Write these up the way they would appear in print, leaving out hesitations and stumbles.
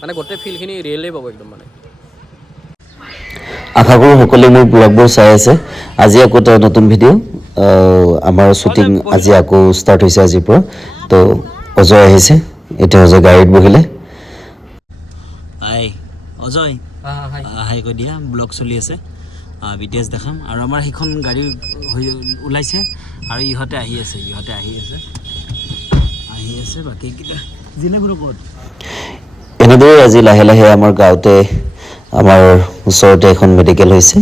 মানে গোটেই ফিলখিনি ৰিয়েলেই পাব একদম মানে আশা কৰোঁ সকলোৱে মোৰ ব্লগবোৰ চাই আছে আজি আকৌ এটা নতুন ভিডিঅ' আমাৰ শ্বুটিং আজি আকৌ ষ্টাৰ্ট হৈছে আজিৰ পৰা তো অজয় আহিছে এতিয়া অজয় গাড়ীত বহিলে হাই অজয় হাই কৈ দিয়া ব্লগ চলি আছে BTS দেখাম আৰু আমাৰ সেইখন গাড়ী ওলাইছে আৰু ইহঁতে আহি আছে বাকী জিলাগুৰু ক'ত এনেদৰে আজি লাহে লাহে আমাৰ গাঁৱতে আমাৰ ওচৰতে এখন মেডিকেল হৈছে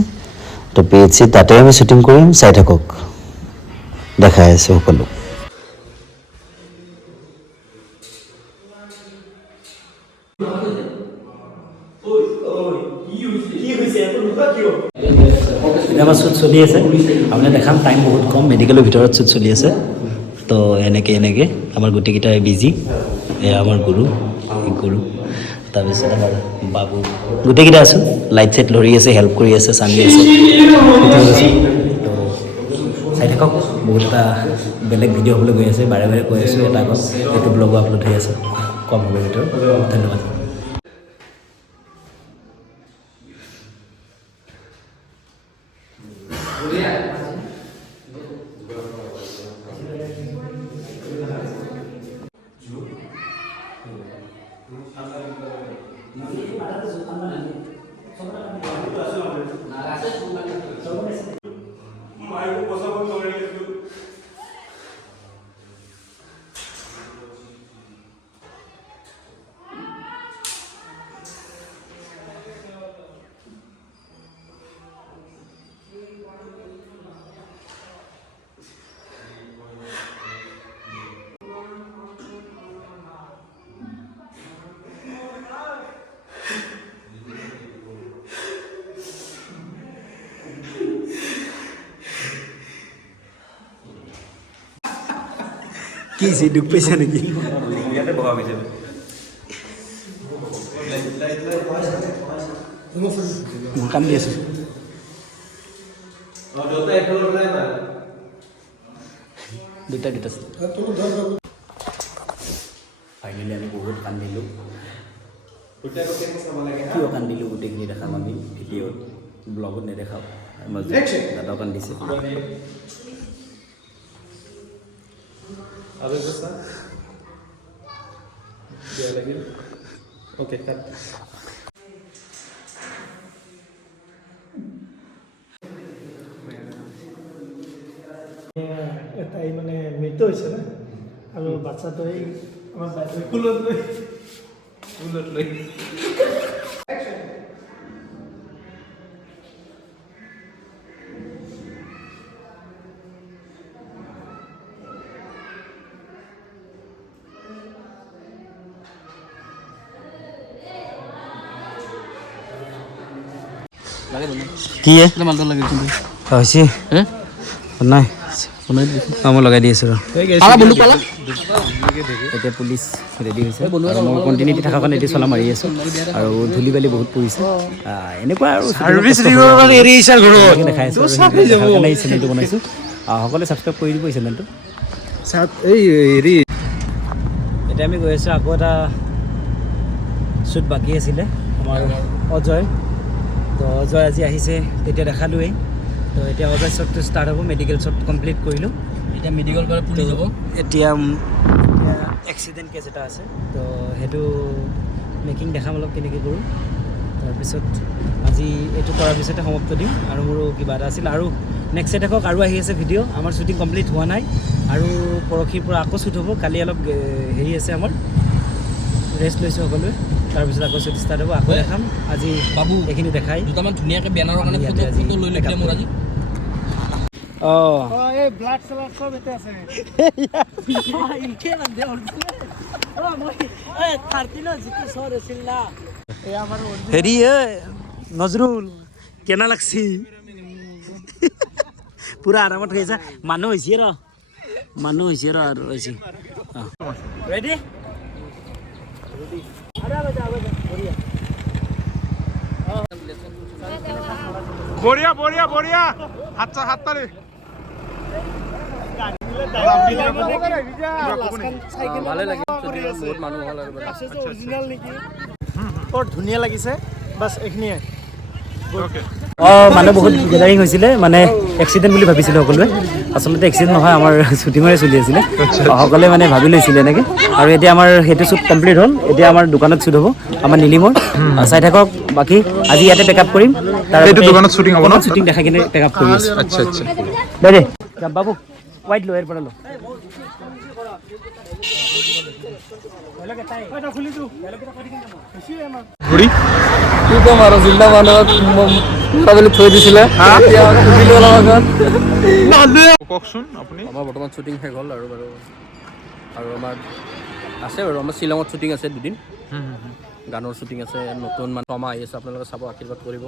তো PHC তাতে আমি শ্বুটিং কৰিম চাই থাকক দেখাই আছে সকলো আমাৰ শ্বুট চলি আছে আপুনি দেখাম টাইম বহুত কম মেডিকেলৰ ভিতৰত শ্বুট চলি আছে তো এনেকৈ আমাৰ গোটেইকেইটাই বিজি এয়া আমাৰ গুৰু তাৰপিছত আমাৰ বাবু গোটেইকেইটা আছোঁ লাইট চাইট লৰি আছে হেল্প কৰি আছে চান্দি আছে তো চাই থাকক বহুত এটা বেলেগ ভিডিঅ' হ'বলৈ গৈ আছে বাৰে বাৰে কৈ আছোঁ এটা আগত এইটো ব্লগো আপলোড হৈ আছে কম সময়ৰ ভিতৰত ধন্যবাদ কি হৈছে দুখ পাইছা নেকি ইয়াতে বহা গৈছে কাম দি আছো দুটা ফাইনেলি আমি বহুত কান্দিলোঁ কিয় কান্দিলোঁ গোটেইখিনি দেখাম আমি ভিডিঅ'ত ব্লগত নেদেখাওঁ দাদাও কান্দিছে Okay, cut. এটাই মানে মৃত্যু হৈছে না আৰু বাচ্চাটো এই আমাৰ স্কুলত লৈ কি হৈছে নাই মই লগাই দি আছোঁ এতিয়া পুলিচ ৰেডি হৈছে আৰু মই কণ্টিনিউটি থকা কাৰণে এতিয়া চলা মাৰি আছোঁ আৰু ধূলি বালি বহুত পৰিছে এনেকুৱা আৰু দেখাই আছোঁ এই চেনেলটো বনাইছোঁ সকলোৱে ছাবস্ক্ৰাইব কৰি দিব এই চেনেলটো এতিয়া আমি গৈ আছোঁ আকৌ এটা শ্বুট বাকী আছিলে আমাৰ অজয় তো অজয় আজি আহিছে তেতিয়া দেখালোৱেই তো এতিয়া অজয় শ্বটটো ষ্টাৰ্ট হ'ব মেডিকেল শ্বট কমপ্লিট কৰিলোঁ এতিয়া মেডিকেল পৰা পুলিচ যাব এতিয়া এক্সিডেণ্ট কেছ এটা আছে তো সেইটো মেকিং দেখাম অলপ কেনেকৈ কৰোঁ তাৰপিছত আজি এইটো কৰাৰ পিছতে সমাপ্ত দিম আৰু মোৰো কিবা এটা আছিল আৰু নেক্সট চাই থাকক আৰু আহি আছে ভিডিঅ' আমাৰ শ্বুটিং কমপ্লিট হোৱা নাই আৰু পৰহিৰ পৰা আকৌ শ্বুট হ'ব কালি অলপ হেৰি আছে আমাৰ ৰেষ্ট লৈছোঁ সকলোৱে তাৰপিছত আকৌ শ্বুট ষ্টাৰ্ট হ'ব আকৌ দেখাম আজি বাবু এইখিনি দেখাই দুটামান ধুনীয়াকৈ বেনাৰৰ কাৰণে ফটো লৈ লৈছিলে মোৰ আজি এই ব্লাড চেলাড সব এতে আছে ইনকে বান্ধে মই এই থাৰ্টিনো জিকি সৰ আছিল না এই আমাৰ হেৰি নজৰুল কেনা লাগছি পুৰা আৰামত হৈ আছে মানুহ হৈছে আৰু হৈছে ৰেডি বঢ়িয়া বঢ়িয়া বঢ়িয়া হাত তালি ভালে লাগে বহুত মানুহ হ'ল আৰু অৰিজিনাল নেকি বৰ ধুনীয়া লাগিছে বাছ এইখিনিয়ে মানুহ বহুত গেডাৰিং হৈছিলে মানে এক্সিডেণ্ট বুলি ভাবিছিলোঁ সকলোৱে আচলতে এক্সিডেণ্ট নহয় আমাৰ শ্বুটিঙৰে চলি আছিলে সকলোৱে মানে ভাবি লৈছিলে এনেকৈ আৰু এতিয়া আমাৰ সেইটো শ্বুট কমপ্লিট হ'ল এতিয়া আমাৰ দোকানত শ্বুট হ'ব আমাৰ নীলিমৰ চাই থাকক বাকী আজি ইয়াতে পেক আপ কৰিম তাৰ দোকানত শ্বুটিং হ'ব ন শ্বুটিং দেখাই কিনে পেক আপ কৰি আছোঁ আচ্ছা আচ্ছা দে বাবু ৱাইট লো ইয়াৰ পৰা লো কি ক'ম আৰু জিন্দা মানুহক মোটামুটি থৈ দিছিলে কওকচোন আপুনি আমাৰ বৰ্তমান শ্বুটিং শেষ হ'ল আৰু বাৰু আৰু আমাৰ আছে বাৰু আমাৰ শ্বিলঙত শ্বুটিং আছে দুদিন গানৰ শ্বুটিং আছে নতুন মানে আমাৰ আহি আছে আপোনালোকে চাব আশীৰ্বাদ কৰিব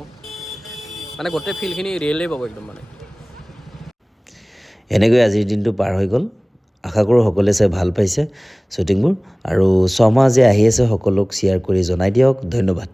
মানে গোটেই ফিল্ডখিনি ৰিয়েলেই পাব একদম মানে এনেকৈ আজিৰ দিনটো পাৰ হৈ গ'ল আশা কৰোঁ সকলোৱে চাই ভাল পাইছে শ্বুটিংবোৰ আৰু ছমাহ যে আহি আছে সকলোক শ্বেয়াৰ কৰি জনাই দিয়ক ধন্যবাদ